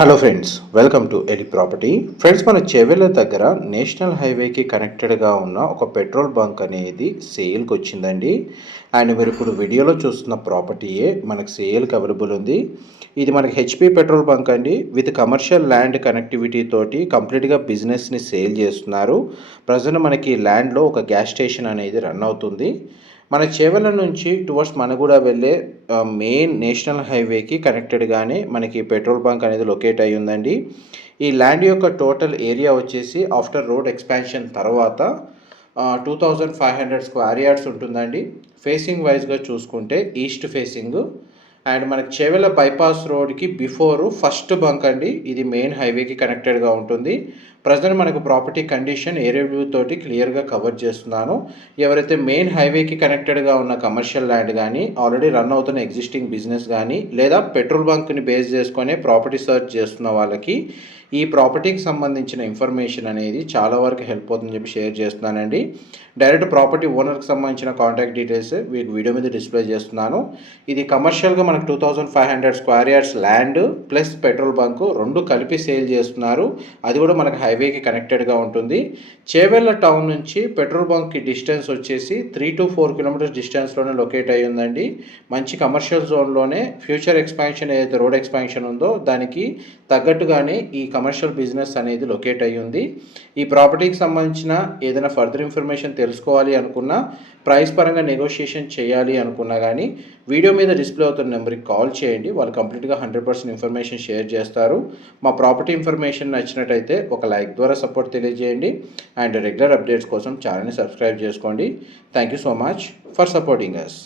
Hello friends, welcome to AD property. Friends, మన చెవెళ్ళ దగ్గర national హైవేకి కనెక్టెడ్గా ఉన్న ఒక పెట్రోల్ బంక్ అనేది సేల్కి వచ్చిందండి. అండ్ మీరు ఇప్పుడు వీడియోలో చూస్తున్న ప్రాపర్టీయే మనకు సేల్కి అవైలబుల్ ఉంది. ఇది మనకి హెచ్పి పెట్రోల్ బంక్ అండి. విత్ కమర్షియల్ ల్యాండ్ కనెక్టివిటీ తోటి కంప్లీట్గా బిజినెస్ని సేల్ చేస్తున్నారు. ప్రజెంట్ మనకి ల్యాండ్లో ఒక గ్యాస్ స్టేషన్ అనేది రన్ అవుతుంది. మన చేవెళ్ళ నుంచి టువర్డ్స్ మనగూడ వెళ్ళే మెయిన్ నేషనల్ హైవేకి కనెక్టెడ్గానే మనకి పెట్రోల్ బంక్ అనేది లొకేట్ అయ్యి ఉందండి. ఈ ల్యాండ్ యొక్క టోటల్ ఏరియా వచ్చేసి ఆఫ్టర్ రోడ్ ఎక్స్పాన్షన్ తర్వాత 2500 స్క్వేర్ యార్డ్స్ ఉంటుందండి. ఫేసింగ్ వైజ్గా చూసుకుంటే ఈస్ట్ ఫేసింగ్. అండ్ మనకి చేవెళ్ళ బైపాస్ రోడ్కి బిఫోర్ ఫస్ట్ బంక్ అండి. ఇది మెయిన్ హైవేకి కనెక్టెడ్గా ఉంటుంది. ప్రజెంట్ మనకు ప్రాపర్టీ కండిషన్ ఏరియా వ్యూ తోటి క్లియర్గా కవర్ చేస్తున్నాను. ఎవరైతే మెయిన్ హైవేకి కనెక్టెడ్గా ఉన్న కమర్షియల్ ల్యాండ్ కానీ, ఆల్రెడీ రన్ అవుతున్న ఎగ్జిస్టింగ్ బిజినెస్ కానీ, లేదా పెట్రోల్ బంక్ని బేస్ చేసుకొని ప్రాపర్టీ సర్చ్ చేస్తున్న వాళ్ళకి ఈ ప్రాపర్టీకి సంబంధించిన ఇన్ఫర్మేషన్ అనేది చాలా వరకు హెల్ప్ అవుతుందని చెప్పి షేర్ చేస్తున్నానండి. డైరెక్ట్ ప్రాపర్టీ ఓనర్కి సంబంధించిన కాంటాక్ట్ డీటెయిల్స్ మీకు వీడియో మీద డిస్ప్లే చేస్తున్నాను. ఇది కమర్షియల్గా మనకు 2500 square yards land plus petrol bunk రెండు కలిపి సేల్ చేస్తున్నారు. అది కూడా మనకు హైవేకి కనెక్టెడ్గా ఉంటుంది. చేవెళ్ళ టౌన్ నుంచి పెట్రోల్ బంక్కి డిస్టెన్స్ వచ్చేసి 3 to 4 కిలోమీటర్స్ డిస్టెన్స్లోనే లొకేట్ అయ్యి ఉందండి. మంచి కమర్షియల్ జోన్లోనే ఫ్యూచర్ ఎక్స్పాన్షన్ ఏదైతే రోడ్ ఎక్స్పాన్షన్ ఉందో దానికి తగ్గట్టుగానే ఈ కమర్షియల్ బిజినెస్ అనేది లొకేట్ అయ్యి ఉంది. ఈ ప్రాపర్టీకి సంబంధించిన ఏదైనా ఫర్దర్ ఇన్ఫర్మేషన్ తెలుసుకోవాలి అనుకున్నా, ప్రైస్ పరంగా నెగోషియేషన్ చేయాలి అనుకున్నా కానీ వీడియో మీద డిస్ప్లే అవుతున్న నెంబర్కి కాల్ చేయండి. వాళ్ళు కంప్లీట్గా 100% ఇన్ఫర్మేషన్ షేర్ చేస్తారు. మా ప్రాపర్టీ ఇన్ఫర్మేషన్ నచ్చినట్టయితే ఒక లైక్ ద్వారా సపోర్ట్ తెలియజేయండి. అండ్ రెగ్యులర్ అప్డేట్స్ కోసం ఛానల్ని సబ్స్క్రైబ్ చేసుకోండి. Thank you so much for supporting us.